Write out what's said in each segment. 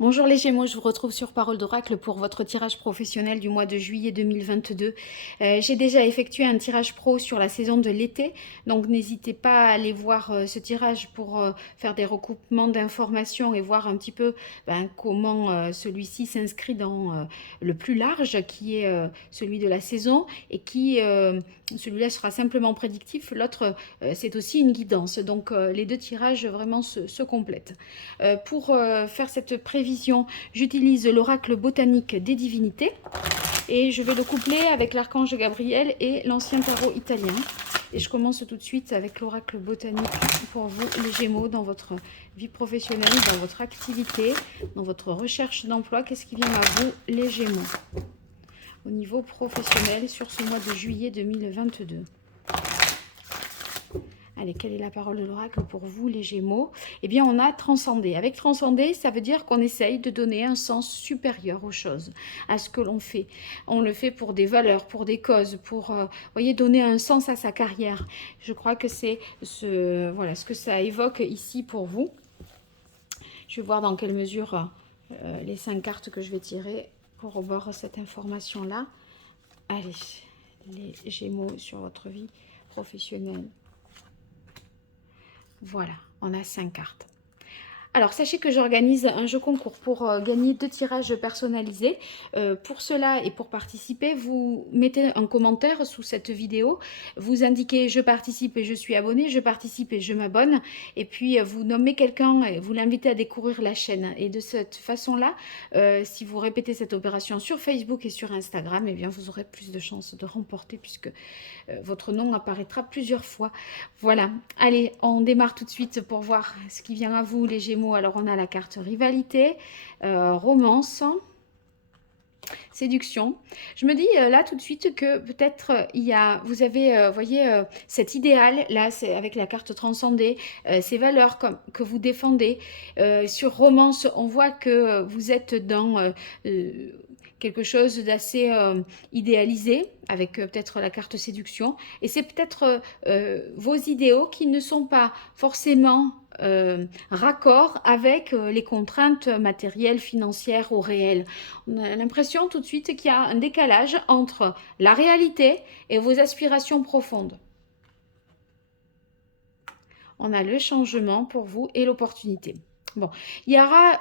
Bonjour les Gémeaux, je vous retrouve sur Parole d'Oracle pour votre tirage professionnel du mois de juillet 2022. J'ai déjà effectué un tirage pro sur la saison de l'été, donc n'hésitez pas à aller voir ce tirage pour faire des recoupements d'informations et voir un petit peu comment celui-ci s'inscrit dans le plus large qui est celui de la saison et qui, celui-là sera simplement prédictif, l'autre c'est aussi une guidance. Donc les deux tirages vraiment se complètent. Pour faire cette prévision, j'utilise l'oracle botanique des divinités et je vais le coupler avec l'archange Gabriel et l'ancien tarot italien. Et je commence tout de suite avec l'oracle botanique pour vous, les Gémeaux, dans votre vie professionnelle, dans votre activité, dans votre recherche d'emploi. Qu'est-ce qui vient à vous, les Gémeaux, au niveau professionnel sur ce mois de juillet 2022? Allez, quelle est la parole de l'oracle pour vous, les Gémeaux? Eh bien, on a transcendé. Avec transcender, ça veut dire qu'on essaye de donner un sens supérieur aux choses, à ce que l'on fait. On le fait pour des valeurs, pour des causes, pour, voyez, donner un sens à sa carrière. Je crois que c'est voilà, ce que ça évoque ici pour vous. Je vais voir dans quelle mesure les 5 cartes que je vais tirer corroborent cette information-là. Allez, les Gémeaux sur votre vie professionnelle. Voilà, on a 5 cartes. Alors, sachez que j'organise un jeu concours pour gagner 2 tirages personnalisés. Pour cela et pour participer, vous mettez un commentaire sous cette vidéo. Vous indiquez « Je participe et je suis abonné »,« Je participe et je m'abonne ». Et puis, vous nommez quelqu'un et vous l'invitez à découvrir la chaîne. Et de cette façon-là, si vous répétez cette opération sur Facebook et sur Instagram, eh bien, vous aurez plus de chances de remporter puisque votre nom apparaîtra plusieurs fois. Voilà. Allez, on démarre tout de suite pour voir ce qui vient à vous, les Gémeaux. Alors, on a la carte rivalité, romance, séduction. Je me dis là tout de suite que peut-être vous avez, voyez, cet idéal là, c'est avec la carte transcendée, ces valeurs que vous défendez. Sur romance, on voit que vous êtes dans quelque chose d'assez idéalisé, avec peut-être la carte séduction. Et c'est peut-être vos idéaux qui ne sont pas forcément raccord avec les contraintes matérielles, financières ou réelles. On a l'impression tout de suite qu'il y a un décalage entre la réalité et vos aspirations profondes. On a le changement pour vous et l'opportunité. Bon, il y aura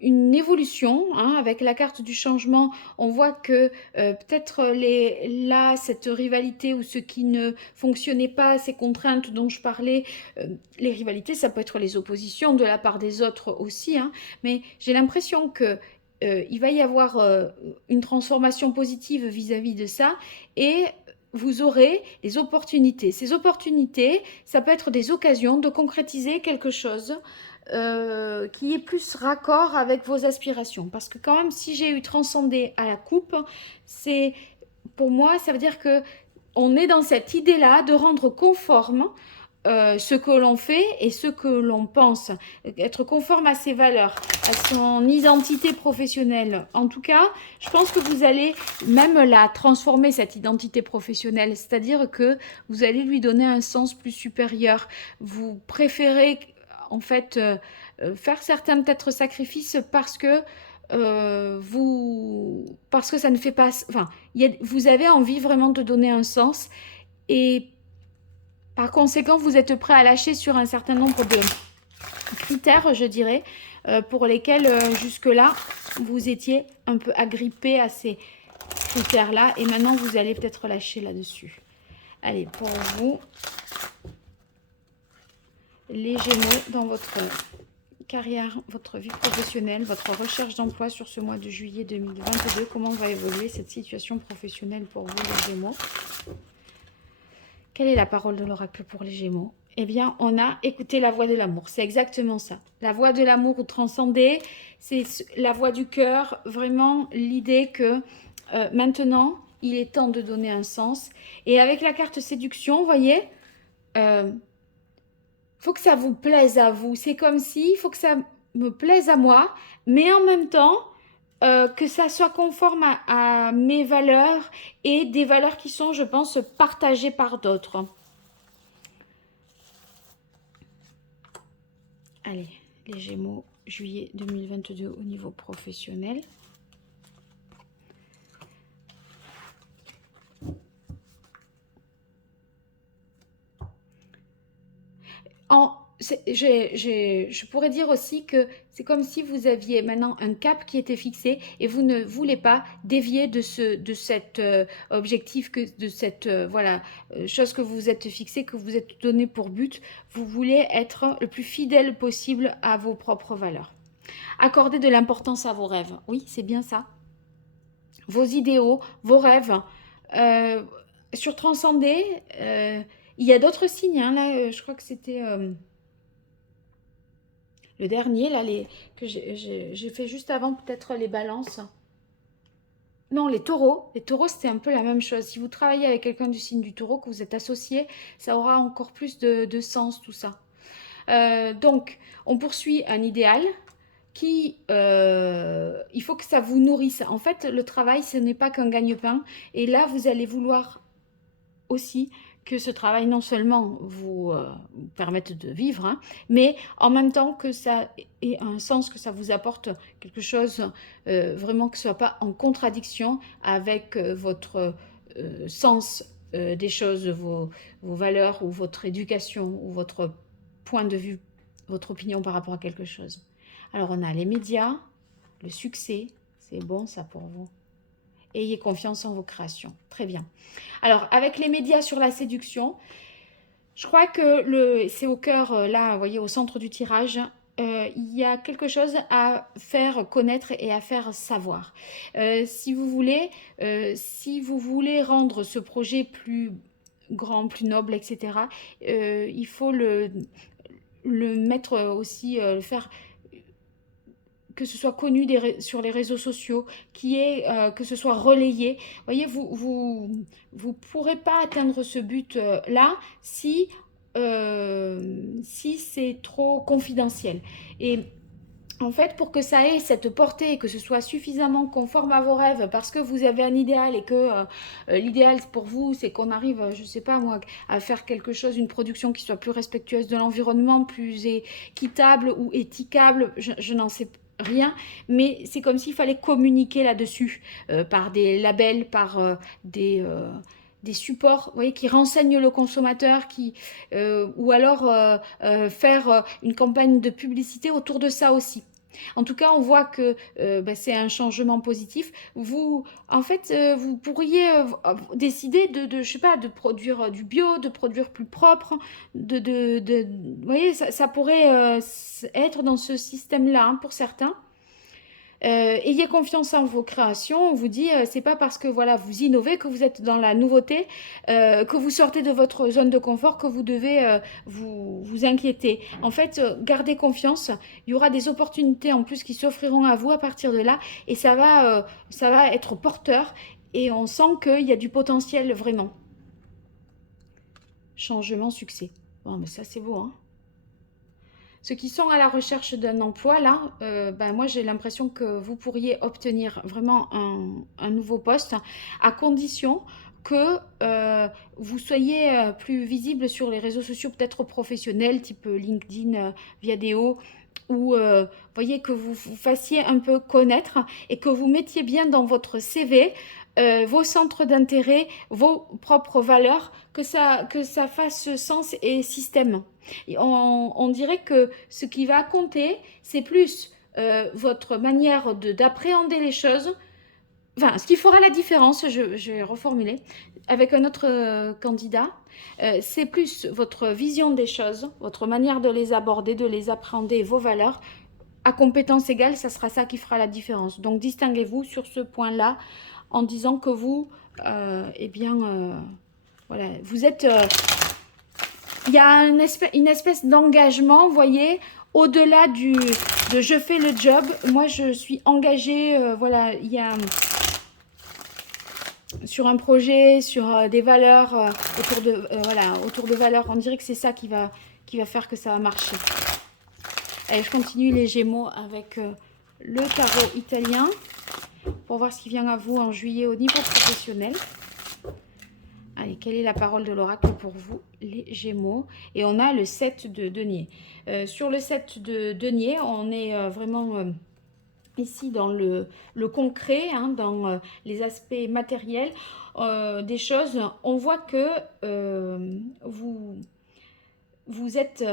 une évolution hein, avec la carte du changement. On voit que peut-être là, cette rivalité ou ce qui ne fonctionnait pas, ces contraintes dont je parlais, les rivalités, ça peut être les oppositions de la part des autres aussi, hein, mais j'ai l'impression que il va y avoir une transformation positive vis-à-vis de ça et vous aurez des opportunités. Ces opportunités, ça peut être des occasions de concrétiser quelque chose qui est plus raccord avec vos aspirations. Parce que quand même, si j'ai eu transcendé à la coupe, c'est pour moi, ça veut dire que on est dans cette idée-là de rendre conforme ce que l'on fait et ce que l'on pense, être conforme à ses valeurs, à son identité professionnelle. En tout cas, je pense que vous allez même la transformer, cette identité professionnelle, c'est-à-dire que vous allez lui donner un sens plus supérieur. Vous préférez en fait faire certains peut-être sacrifices parce que parce que ça ne fait pas, enfin, vous avez envie vraiment de donner un sens et par conséquent, vous êtes prêt à lâcher sur un certain nombre de critères, je dirais, pour lesquels jusque-là, vous étiez un peu agrippé à ces critères-là. Et maintenant, vous allez peut-être lâcher là-dessus. Allez, pour vous, les Gémeaux, dans votre carrière, votre vie professionnelle, votre recherche d'emploi sur ce mois de juillet 2022, comment va évoluer cette situation professionnelle pour vous, les Gémeaux? Quelle est la parole de l'oracle pour les Gémeaux? Eh bien, on a écouté la voix de l'amour. C'est exactement ça. La voix de l'amour ou transcendée, c'est la voix du cœur. Vraiment, l'idée que maintenant, il est temps de donner un sens. Et avec la carte séduction, vous voyez, faut que ça vous plaise à vous. C'est comme si, il faut que ça me plaise à moi, mais en même temps, que ça soit conforme à mes valeurs et des valeurs qui sont, je pense, partagées par d'autres. Allez, les Gémeaux, juillet 2022 au niveau professionnel. Je pourrais dire aussi que c'est comme si vous aviez maintenant un cap qui était fixé et vous ne voulez pas dévier de cet objectif, de cette voilà, chose que vous vous êtes fixé, que vous vous êtes donné pour but. Vous voulez être le plus fidèle possible à vos propres valeurs. Accorder de l'importance à vos rêves. Oui, c'est bien ça. Vos idéaux, vos rêves. Euh, sur transcender, il y a d'autres signes. Hein, là, je crois que c'était... le dernier, là, que j'ai fait juste avant, peut-être les balances. Non, les taureaux. Les taureaux, c'était un peu la même chose. Si vous travaillez avec quelqu'un du signe du taureau, que vous êtes associé, ça aura encore plus de sens, tout ça. Donc, on poursuit un idéal qui... il faut que ça vous nourrisse. En fait, le travail, ce n'est pas qu'un gagne-pain. Et là, vous allez vouloir aussi que ce travail non seulement vous permette de vivre, hein, mais en même temps que ça ait un sens, que ça vous apporte quelque chose, vraiment que ce ne soit pas en contradiction avec votre sens des choses, vos valeurs ou votre éducation ou votre point de vue, votre opinion par rapport à quelque chose. Alors on a les médias, le succès, c'est bon ça pour vous. Ayez confiance en vos créations. Très bien. Alors, avec les médias sur la séduction, je crois que c'est au cœur, là, vous voyez, au centre du tirage, il y a quelque chose à faire connaître et à faire savoir. Si vous voulez rendre ce projet plus grand, plus noble, etc., il faut le mettre aussi, le faire que ce soit connu sur les réseaux sociaux, que ce soit relayé. Vous voyez, vous pourrez pas atteindre ce but-là si c'est trop confidentiel. Et en fait, pour que ça ait cette portée, que ce soit suffisamment conforme à vos rêves, parce que vous avez un idéal et que l'idéal pour vous, c'est qu'on arrive, je ne sais pas moi, à faire quelque chose, une production qui soit plus respectueuse de l'environnement, plus équitable ou éthicable, je n'en sais rien, mais c'est comme s'il fallait communiquer là-dessus, par des labels, par des supports, vous voyez, qui renseignent le consommateur, ou alors faire une campagne de publicité autour de ça aussi. En tout cas, on voit que c'est un changement positif. En fait, vous pourriez décider je sais pas, de produire du bio, de produire plus propre, vous voyez, ça pourrait être dans ce système-là, hein, pour certains. Ayez confiance en vos créations. On vous dit, c'est pas parce que voilà vous innovez, que vous êtes dans la nouveauté, que vous sortez de votre zone de confort, que vous devez vous inquiéter. En fait, gardez confiance. Il y aura des opportunités en plus qui s'offriront à vous à partir de là, et ça va être porteur. Et on sent qu'il y a du potentiel vraiment. Changement, succès. Bon, mais ça c'est beau, hein. Ceux qui sont à la recherche d'un emploi, là, moi j'ai l'impression que vous pourriez obtenir vraiment un nouveau poste, à condition que vous soyez plus visible sur les réseaux sociaux, peut-être professionnels, type LinkedIn, Viadeo, ou voyez, que vous vous fassiez un peu connaître et que vous mettiez bien dans votre CV vos centres d'intérêt, vos propres valeurs, que ça fasse sens et système. Et on dirait que ce qui va compter, c'est plus votre manière d'appréhender les choses. Enfin, ce qui fera la différence, je vais reformuler, avec un autre candidat, c'est plus votre vision des choses, votre manière de les aborder, de les appréhender, vos valeurs. À compétence égale, ça sera ça qui fera la différence. Donc, distinguez-vous sur ce point-là en disant que vous, voilà, vous êtes... il y a une espèce d'engagement, vous voyez, au-delà de je fais le job. Moi, je suis engagée, voilà, il y a sur un projet, sur des valeurs, autour de valeurs. On dirait que c'est ça qui va faire que ça va marcher. Allez, je continue les Gémeaux avec le tarot italien pour voir ce qui vient à vous en juillet au niveau professionnel. Allez, Allez, quelle est la parole de l'oracle pour vous, les Gémeaux? Et on a le 7 de denier. Sur le 7 de denier, on est vraiment ici dans le concret, hein, dans les aspects matériels des choses. On voit que vous êtes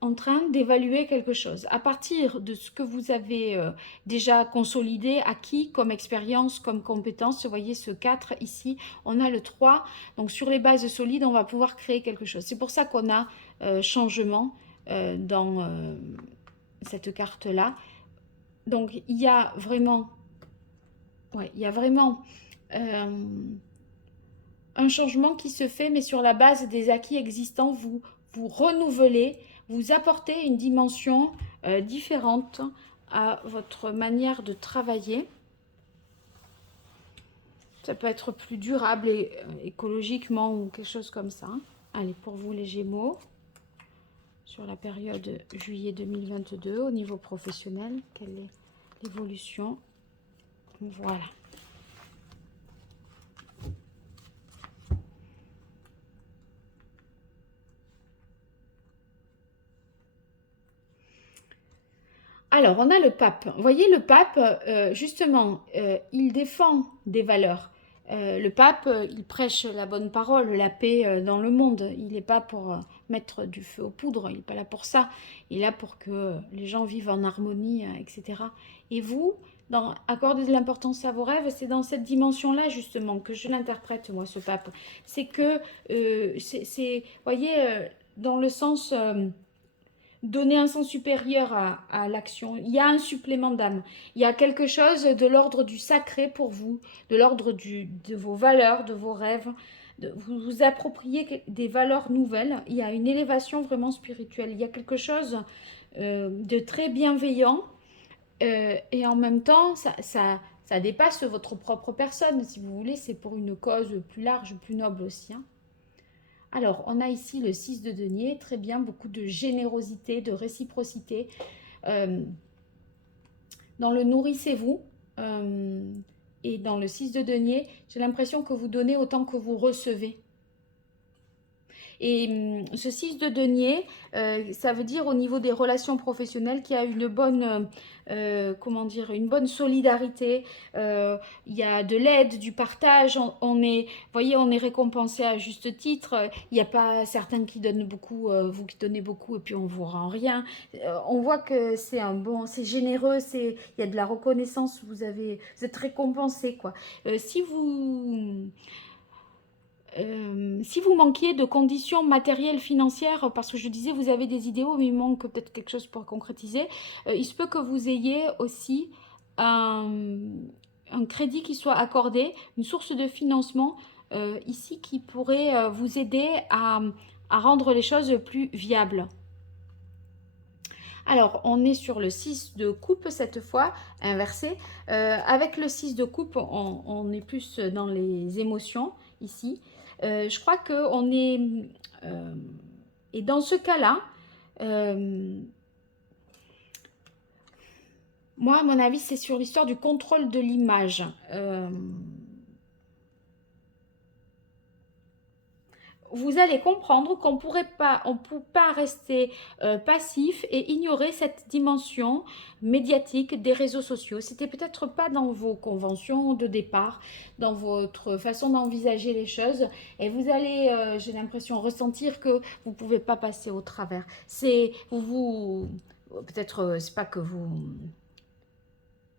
en train d'évaluer quelque chose. À partir de ce que vous avez déjà consolidé, acquis comme expérience, comme compétence, vous voyez ce 4 ici, on a le 3. Donc sur les bases solides, on va pouvoir créer quelque chose. C'est pour ça qu'on a changement dans cette carte-là. Donc il y a vraiment, ouais, il y a vraiment un changement qui se fait, mais sur la base des acquis existants, vous renouvelez, vous apportez une dimension différente à votre manière de travailler. Ça peut être plus durable et écologiquement ou quelque chose comme ça. Allez, pour vous les Gémeaux, sur la période juillet 2022, au niveau professionnel, quelle est l'évolution? Voilà. Alors, on a le pape. Vous voyez, le pape, justement, il défend des valeurs. Le pape, il prêche la bonne parole, la paix dans le monde. Il n'est pas pour mettre du feu aux poudres, il n'est pas là pour ça. Il est là pour que les gens vivent en harmonie, etc. Et vous, accorder de l'importance à vos rêves, c'est dans cette dimension-là, justement, que je l'interprète, moi, ce pape. C'est que, vous voyez, dans le sens... donner un sens supérieur à l'action. Il y a un supplément d'âme. Il y a quelque chose de l'ordre du sacré pour vous, de l'ordre de vos valeurs, de vos rêves. Vous vous appropriez des valeurs nouvelles. Il y a une élévation vraiment spirituelle. Il y a quelque chose de très bienveillant et en même temps, ça dépasse votre propre personne. Si vous voulez, c'est pour une cause plus large, plus noble aussi. Hein. Alors, on a ici le 6 de denier, très bien, beaucoup de générosité, de réciprocité. Dans le nourrissez-vous et dans le 6 de denier, j'ai l'impression que vous donnez autant que vous recevez. Et ce 6 de denier, ça veut dire au niveau des relations professionnelles qu'il y a une bonne, comment dire, une bonne solidarité. Il y a de l'aide, du partage. On est, voyez, on est récompensé à juste titre. Il n'y a pas certains qui donnent beaucoup, vous qui donnez beaucoup et puis on vous rend rien. On voit que c'est un bon, c'est généreux, il y a de la reconnaissance. Vous êtes récompensé quoi. Si vous manquiez de conditions matérielles, financières, parce que je disais vous avez des idéaux, mais il manque peut-être quelque chose pour concrétiser, il se peut que vous ayez aussi un crédit qui soit accordé, une source de financement ici qui pourrait vous aider à rendre les choses plus viables. Alors, on est sur le 6 de coupe cette fois, inversé. Avec le 6 de coupe, on est plus dans les émotions ici. Je crois qu'on est... et dans ce cas-là, moi, à mon avis, c'est sur l'histoire du contrôle de l'image. Vous allez comprendre qu'on ne peut pas rester passif et ignorer cette dimension médiatique des réseaux sociaux. C'était peut-être pas dans vos conventions de départ, dans votre façon d'envisager les choses, et vous allez, j'ai l'impression, ressentir que vous ne pouvez pas passer au travers. C'est peut-être, c'est pas que vous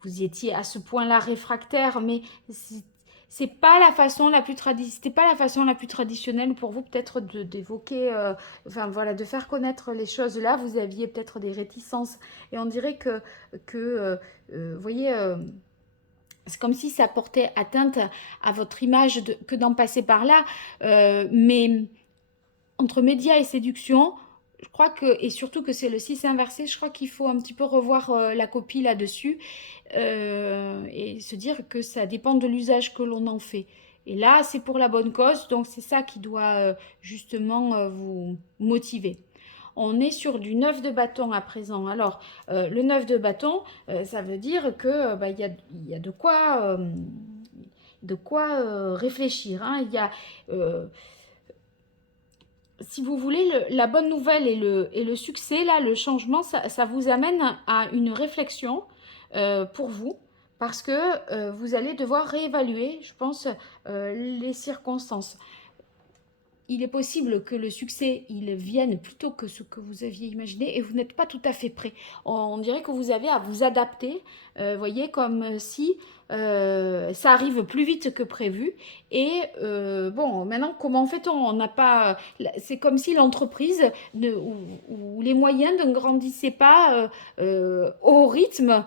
y étiez à ce point-là réfractaire, mais c'est pas la façon la plus c'était pas la façon la plus traditionnelle pour vous peut-être d'évoquer enfin voilà, de faire connaître les choses là. Vous aviez peut-être des réticences et on dirait que vous voyez, c'est comme si ça portait atteinte à votre image que d'en passer par là, mais entre médias et séduction, je crois que, et surtout que c'est le 6 inversé, je crois qu'il faut un petit peu revoir la copie là-dessus et se dire que ça dépend de l'usage que l'on en fait. Et là, c'est pour la bonne cause, donc c'est ça qui doit justement vous motiver. On est sur du 9 de bâton à présent. Alors, le 9 de bâton, ça veut dire que y a de quoi réfléchir. Hein. Il y a si vous voulez, la bonne nouvelle et le succès, là, le changement, ça vous amène à une réflexion pour vous, parce que vous allez devoir réévaluer, je pense, les circonstances. Il est possible que le succès, il vienne plus tôt que ce que vous aviez imaginé et vous n'êtes pas tout à fait prêt. On dirait que vous avez à vous adapter, voyez, comme si ça arrive plus vite que prévu. Et bon, maintenant, comment fait-on? On n'a pas. C'est comme si l'entreprise ou les moyens ne grandissaient pas au rythme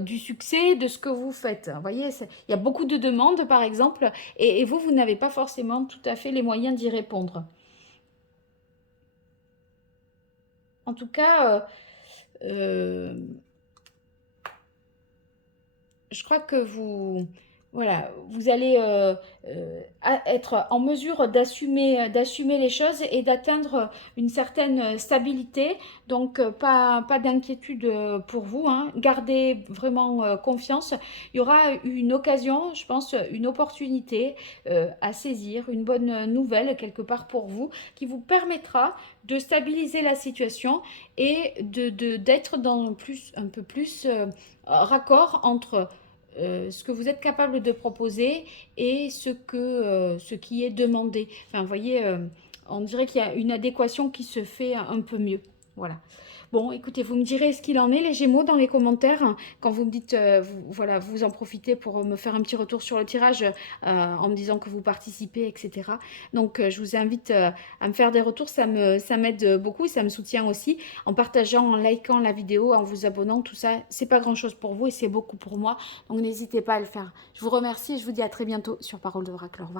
du succès de ce que vous faites. Vous voyez, il y a beaucoup de demandes, par exemple, et vous, vous n'avez pas forcément tout à fait les moyens d'y répondre. En tout cas, euh, je crois que voilà, vous allez être en mesure d'assumer les choses et d'atteindre une certaine stabilité. Donc, pas d'inquiétude pour vous, hein. Gardez vraiment confiance. Il y aura une occasion, je pense, une opportunité à saisir, une bonne nouvelle quelque part pour vous, qui vous permettra de stabiliser la situation et d'être dans un peu plus raccord entre ce que vous êtes capable de proposer et ce qui est demandé. Enfin, vous voyez, on dirait qu'il y a une adéquation qui se fait un peu mieux. Voilà. Bon, écoutez, vous me direz ce qu'il en est, les Gémeaux, dans les commentaires, hein, quand vous me dites, voilà, vous en profitez pour me faire un petit retour sur le tirage en me disant que vous participez, etc. Donc, je vous invite à me faire des retours, ça m'aide beaucoup, ça me soutient aussi, en partageant, en likant la vidéo, en vous abonnant, tout ça, c'est pas grand-chose pour vous et c'est beaucoup pour moi, donc n'hésitez pas à le faire. Je vous remercie et je vous dis à très bientôt sur Parole de Vrac. Au revoir.